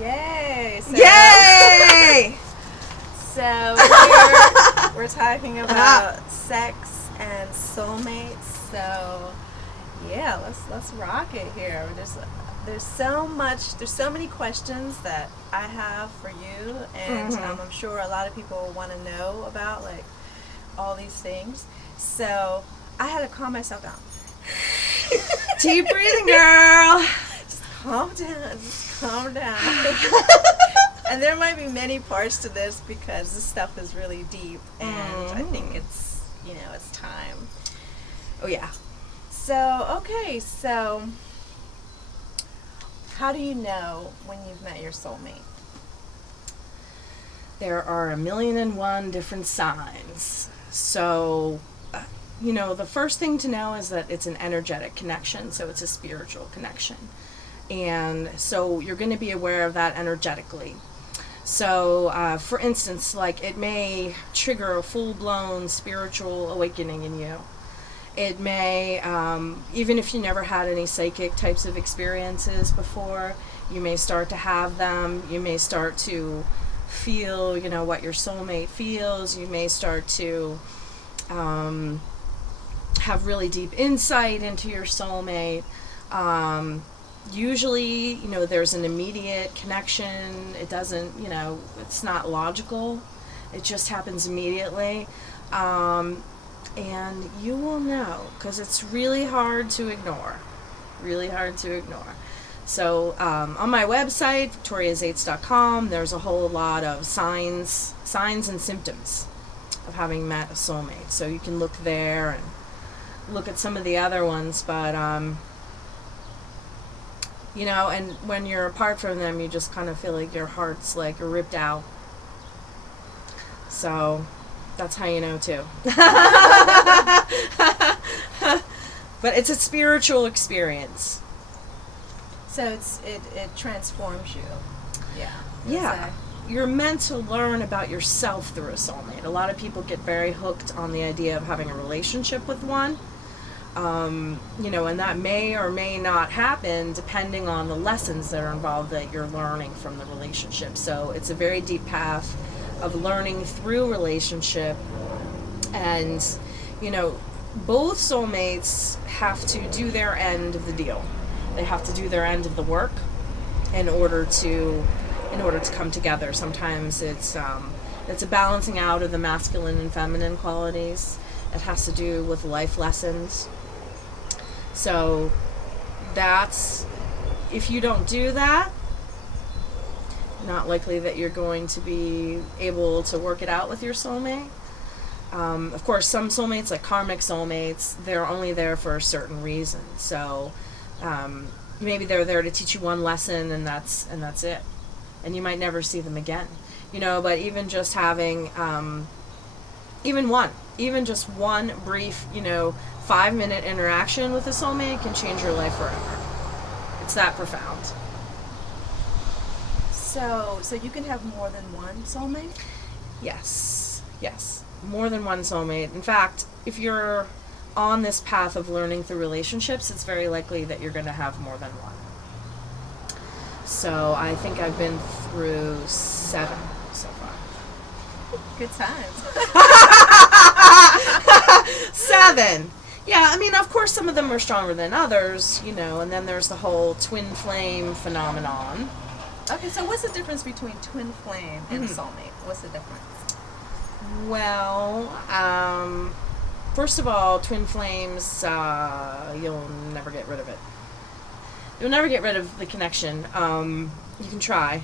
Yay! So, Yay! So we're talking about sex and soulmates. So yeah, let's rock it here. There's so many questions that I have for you, and I'm sure a lot of people want to know about like all these things. So I had to calm myself down. Deep breathing, girl. Calm down. Just calm down. And there might be many parts to this because this stuff is really deep, and I think it's time. Oh yeah. So how do you know when you've met your soulmate? There are 1,000,001 different signs. So, the first thing to know is that it's an energetic connection, so it's a spiritual connection. And so you're going to be aware of that energetically. So, for instance, like it may trigger a full-blown spiritual awakening in you. It may, even if you never had any psychic types of experiences before, you may start to have them. You may start to feel, what your soulmate feels. You may start to have really deep insight into your soulmate. Usually, there's an immediate connection. It doesn't, it's not logical. It just happens immediately. And you will know, because it's really hard to ignore. Really hard to ignore. So, on my website, victoriazaitz.com, there's a whole lot of signs and symptoms of having met a soulmate. So you can look there and look at some of the other ones, but and when you're apart from them, you just kind of feel like your heart's like ripped out. So that's how you know too. But it's a spiritual experience. So it transforms you. Yeah. Yeah. You're meant to learn about yourself through a soulmate. A lot of people get very hooked on the idea of having a relationship with one. And that may or may not happen depending on the lessons that are involved that you're learning from the relationship. So it's a very deep path of learning through relationship. And, both soulmates have to do their end of the deal. They have to do their end of the work in order to come together. Sometimes it's a balancing out of the masculine and feminine qualities. It has to do with life lessons. So that's, if you don't do that, not likely that you're going to be able to work it out with your soulmate. Of course, some soulmates, like karmic soulmates, they're only there for a certain reason. So maybe they're there to teach you one lesson, and that's it. And you might never see them again. But even just having, even just one brief, 5-minute interaction with a soulmate can change your life forever. It's that profound. So you can have more than one soulmate? Yes. More than one soulmate. In fact, if you're on this path of learning through relationships, it's very likely that you're going to have more than one. So I think I've been through 7 so far. Good times. 7. Yeah, of course some of them are stronger than others, and then there's the whole twin flame phenomenon. Okay, so what's the difference between twin flame and soulmate? What's the difference? Well, first of all, twin flames, you'll never get rid of it. You'll never get rid of the connection. You can try.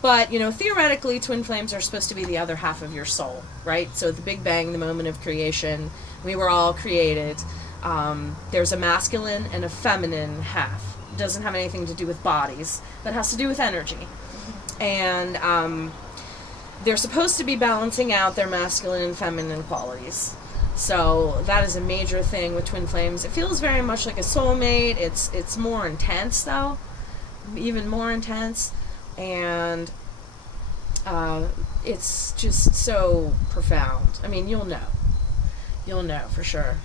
But, theoretically, twin flames are supposed to be the other half of your soul, right? So the Big Bang, the moment of creation, we were all created. There's a masculine and a feminine half. It doesn't have anything to do with bodies, but has to do with energy. And they're supposed to be balancing out their masculine and feminine qualities. So that is a major thing with twin flames. It feels very much like a soulmate. It's more intense, though. Even more intense. And it's just so profound. You'll know for sure.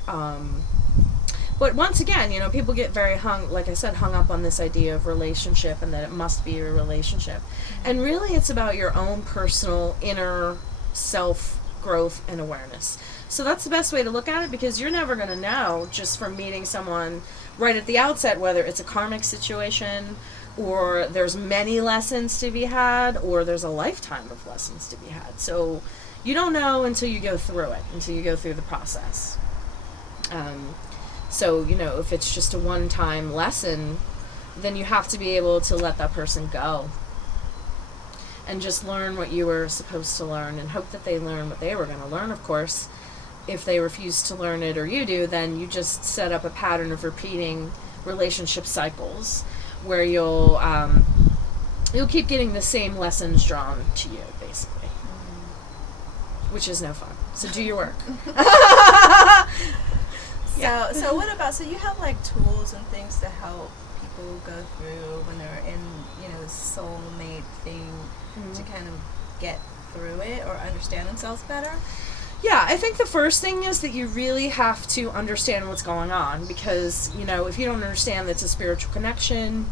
But once again, people get very like I said, hung up on this idea of relationship and that it must be a relationship. And really it's about your own personal inner self growth and awareness. So that's the best way to look at it, because you're never going to know just from meeting someone right at the outset whether it's a karmic situation, or there's many lessons to be had, or there's a lifetime of lessons to be had. So you don't know until you go through it, until you go through the process. So, if it's just a one-time lesson, then you have to be able to let that person go and just learn what you were supposed to learn, and hope that they learn what they were going to learn. Of course, if they refuse to learn it, or you do, then you just set up a pattern of repeating relationship cycles where you'll keep getting the same lessons drawn to you, basically, which is no fun. So do your work. So what about, so you have like tools and things to help people go through when they're in, the soulmate thing, to kind of get through it or understand themselves better? Yeah, I think the first thing is that you really have to understand what's going on, because, if you don't understand that it's a spiritual connection,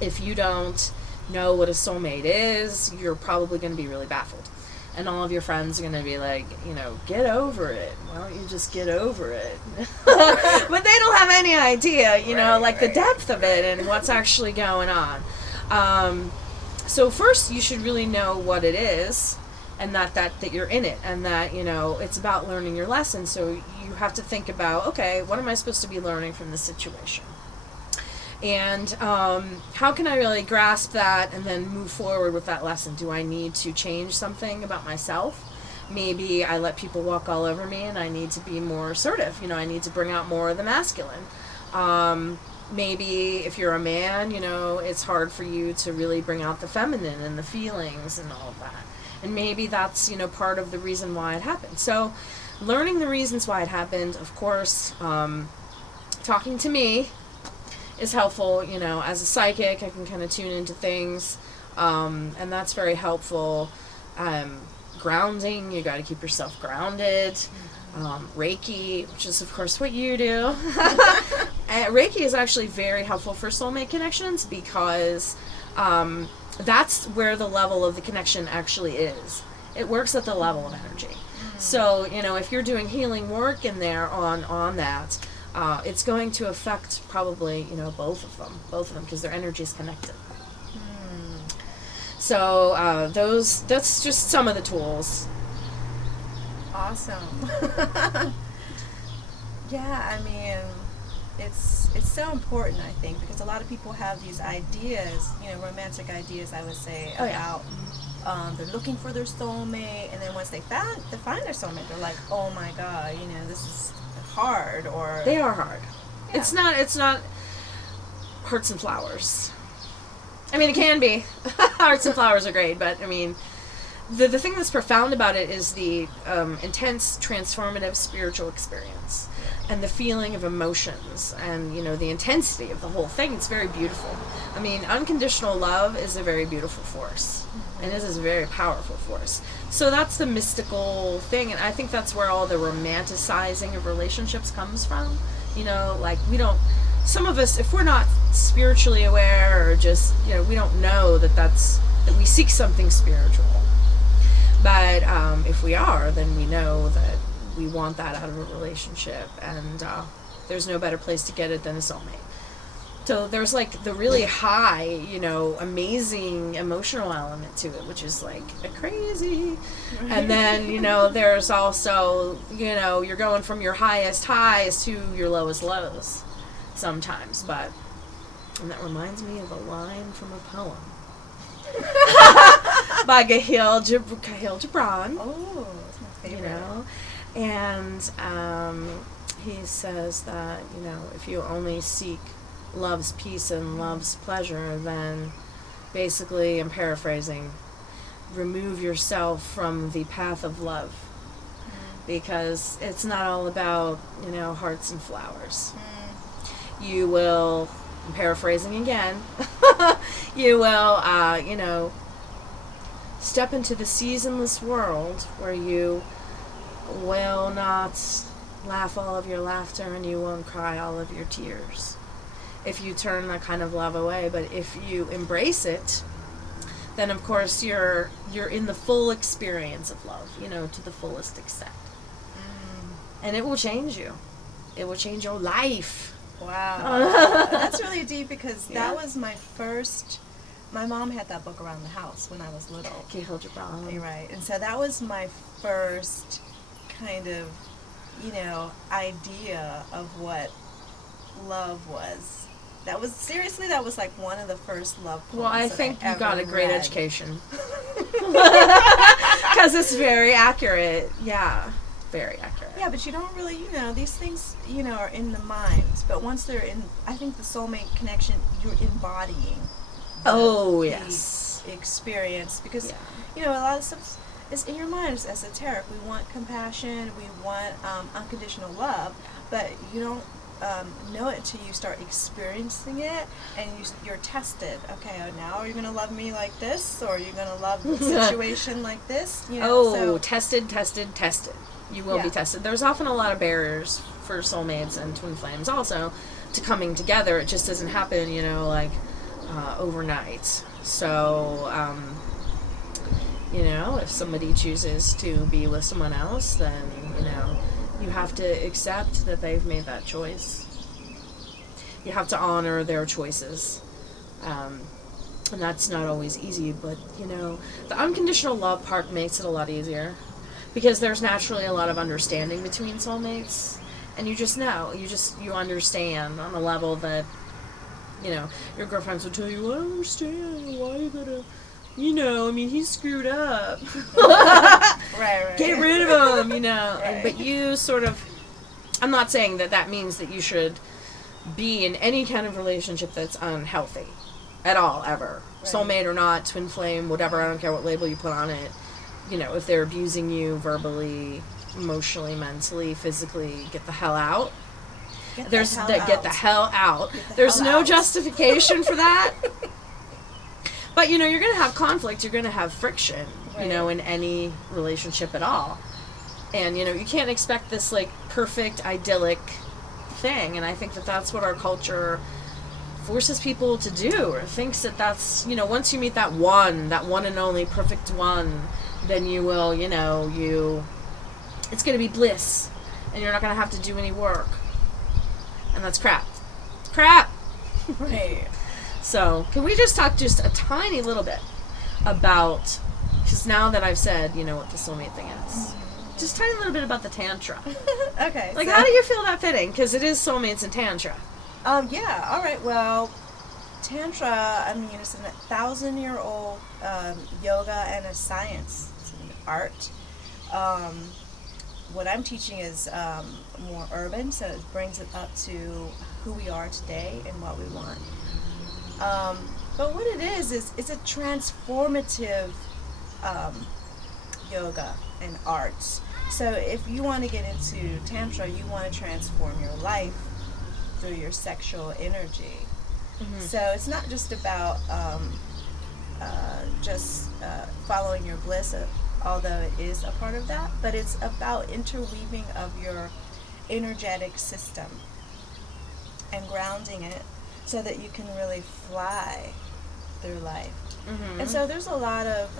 if you don't know what a soulmate is, you're probably going to be really baffled. And all of your friends are going to be like, get over it. Why don't you just get over it? But they don't have any idea, the depth of it and what's actually going on. So first you should really know what it is, and that you're in it, and that, it's about learning your lesson. So you have to think about, okay, what am I supposed to be learning from this situation? And how can I really grasp that and then move forward with that lesson? Do I need to change something about myself? Maybe I let people walk all over me and I need to be more assertive. I need to bring out more of the masculine. Maybe if you're a man, it's hard for you to really bring out the feminine and the feelings and all of that. And maybe that's, part of the reason why it happened. So learning the reasons why it happened, of course, talking to me is helpful. As a psychic, I can kind of tune into things, and that's very helpful. Grounding, you got to keep yourself grounded. Reiki, which is of course what you do. Reiki is actually very helpful for soulmate connections, because that's where the level of the connection actually is. It works at the level of energy. So, if you're doing healing work in there on that, it's going to affect probably, both of them, because their energy is connected. So that's just some of the tools. Awesome. Yeah, it's so important, I think, because a lot of people have these ideas, romantic ideas, I would say, about they're looking for their soulmate, and then once they find their soulmate, they're like, oh my god, this is hard. Or they are hard. Yeah. It's not hearts and flowers. It can be. Hearts and flowers are great, but the thing that's profound about it is the intense transformative spiritual experience, and the feeling of emotions, and the intensity of the whole thing. It's very beautiful. Unconditional love is a very beautiful force, and this is a very powerful force. So that's the mystical thing, and I think that's where all the romanticizing of relationships comes from. Some of us, if we're not spiritually aware, or just, we don't know that we seek something spiritual. But if we are, then we know that we want that out of a relationship, and there's no better place to get it than a soulmate. So there's the really high, amazing emotional element to it, which is a crazy. And then, there's also, you're going from your highest highs to your lowest lows sometimes. And that reminds me of a line from a poem by Khalil Gibran. Oh, that's my favorite. And he says that, if you only seek love's peace and love's pleasure, then basically, I'm paraphrasing, remove yourself from the path of love, because it's not all about, hearts and flowers. You will, I'm paraphrasing again, you will, step into the seasonless world where you will not laugh all of your laughter and you won't cry all of your tears. If you turn that kind of love away, but if you embrace it, then of course you're in the full experience of love, to the fullest extent. And it will change you. It will change your life. Wow. That's really deep, because that was my mom had that book around the house when I was little. Can you hold your bra? You're right. And so that was my first kind of, idea of what love was. That was like one of the first love poems. Well, I think you got a great read. education. Because it's very accurate. Yeah. Very accurate. Yeah, but you don't really, these things, are in the mind. But once they're in, I think the soulmate connection, you're embodying. Yes. Experience. Because, a lot of stuff is in your mind. It's esoteric. We want compassion. We want unconditional love. But you don't know it until you start experiencing it, and you're tested. Okay, now are you going to love me like this? Or are you going to love the situation like this? Tested. You will be tested. There's often a lot of barriers for soulmates and twin flames also to coming together. It just doesn't happen, overnight. So, if somebody chooses to be with someone else, then, you have to accept that they've made that choice. You have to honor their choices. And that's not always easy, but, the unconditional love part makes it a lot easier. Because there's naturally a lot of understanding between soulmates, and you just know, you understand on a level that, your girlfriends will tell you, I don't understand, why you gotta, he's screwed up. Right. Get rid of him, Right. But you sort of, I'm not saying that means that you should be in any kind of relationship that's unhealthy at all, ever. Right. Soulmate or not, twin flame, whatever, I don't care what label you put on it. If they're abusing you verbally, emotionally, mentally, physically, get the hell out. Get the hell out. There's no justification for that. But, you're going to have conflict. You're going to have friction, in any relationship at all. And, you can't expect this, perfect, idyllic thing. And I think that's what our culture forces people to do, or thinks that's, once you meet that one and only perfect one, then you will, it's going to be bliss, and you're not going to have to do any work. And that's crap. Right. So, can we just talk just a tiny little bit about, because now that I've said, what the soulmate thing is, just a tiny little bit about the Tantra. Okay. How do you feel that fitting? Because it is soulmates and Tantra. Yeah, all right, well, Tantra, it's a 1,000-year-old yoga and a science. It's an art. What I'm teaching is more urban, so it brings it up to who we are today and what we want. But what it is it's a transformative yoga and art. So if you want to get into Tantra, you want to transform your life through your sexual energy. Mm-hmm. So it's not just about following your bliss, although it is a part of that, but it's about interweaving of your energetic system and grounding it so that you can really fly through life. Mm-hmm. And so there's a lot of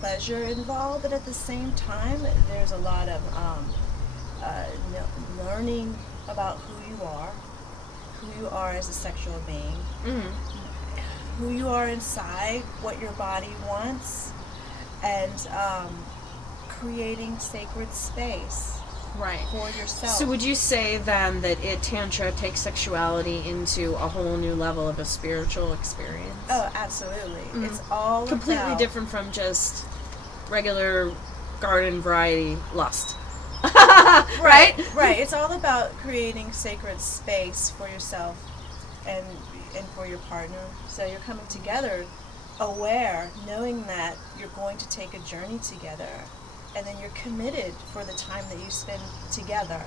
pleasure involved, but at the same time there's a lot of learning about who you are as a sexual being, who you are inside, what your body wants, and creating sacred space for yourself. So would you say then that Tantra takes sexuality into a whole new level of a spiritual experience? Oh, absolutely. Mm-hmm. It's all completely different from just regular garden variety lust. Right. It's all about creating sacred space for yourself and for your partner. So you're coming together aware, knowing that you're going to take a journey together, and then you're committed for the time that you spend together.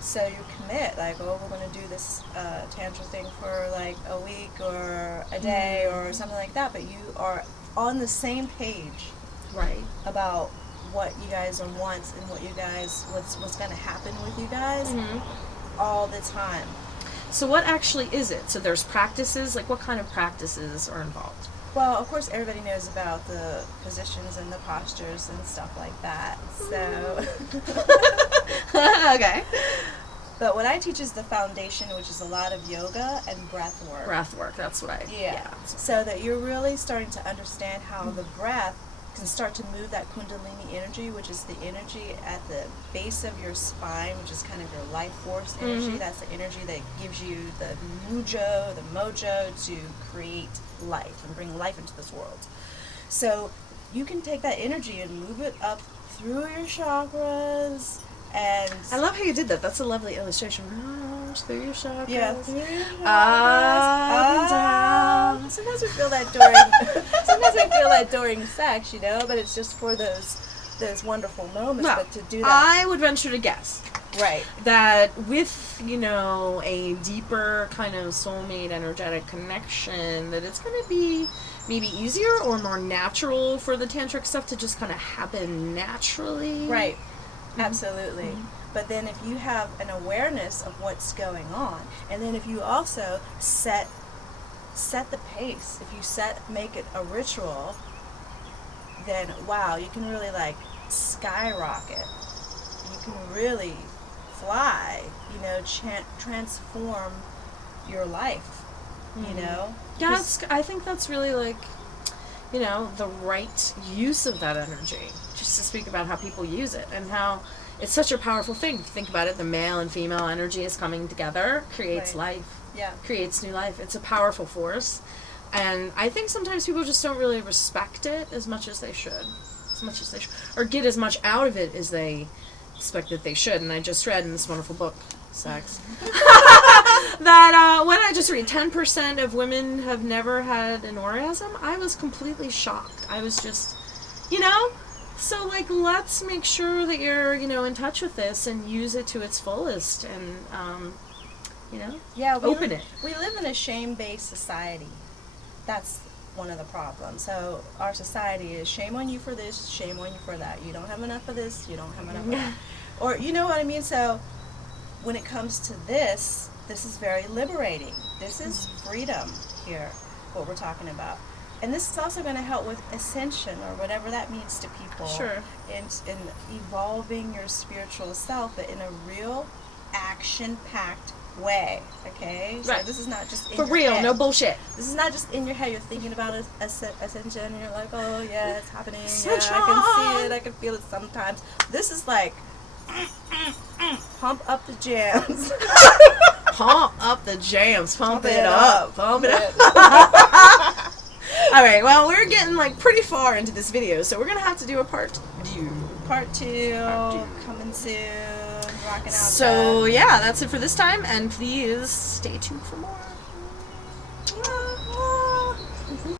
So you commit, we're going to do this Tantra thing for a week or a day or something like that, but you are on the same page about what you guys want and what's going to happen with you guys Mm-hmm. all the time. So what actually is it? So there's practices, like what kind of practices are involved? Well, of course, everybody knows about the positions and the postures and stuff like that. So, Okay. but what I teach is the foundation, which is a lot of yoga and breath work. Breath work, that's what I... Yeah. So that you're really starting to understand how the breath can start to move that kundalini energy, which is the energy at the base of your spine, which is kind of your life force energy. Mm-hmm. That's the energy that gives you the mojo to create life and bring life into this world. So you can take that energy and move it up through your chakras. And I love how you did that. That's a lovely illustration. Through your chakras. yeah, through your chakras, Up and down. Sometimes we feel that during sex, but it's just for those wonderful moments. Well, but to do that, I would venture to guess right, that with, a deeper kind of soulmate energetic connection, that it's going to be maybe easier or more natural for the tantric stuff to just kind of happen naturally. right, absolutely. Mm-hmm. But then if you have an awareness of what's going on, and then if you also set the pace, if you make it a ritual, then wow, you can really like skyrocket. You can really fly, transform your life, Yeah, I think that's really like, the right use of that energy. Just to speak about how people use it and how it's such a powerful thing. If you think about it, the male and female energy is coming together, creates life. Yeah. Creates new life. It's a powerful force. And I think sometimes people just don't really respect it as much as they should. Or get as much out of it as they expect that they should. And I just read in this wonderful book, Sex, that what did I just read? 10% of women have never had an orgasm. I was completely shocked. I was just, so like let's make sure that you're, in touch with this and use it to its fullest and, open it. We live in a shame-based society. That's one of the problems. So our society is shame on you for this, shame on you for that. You don't have enough of this, you don't have enough of that. Or, you know what I mean? So when it comes to this is very liberating. This is freedom here, what we're talking about. And this is also going to help with ascension or whatever that means to people. Sure. In evolving your spiritual self, but in a real action-packed way, okay? Right. So this is not just in for your real, head. no bullshit. This is not just in your head. You're thinking about ascension, and you're like, oh yeah, it's happening. Yeah, Ascension! I can see it. I can feel it sometimes. This is like, pump up the jams. Pump up the jams. Pump it up. Pump it up. All right, well, we're getting like pretty far into this video, so we're going to have to do a part two. Part two, coming soon, rocking out. So, yeah, that's it for this time, and please stay tuned for more.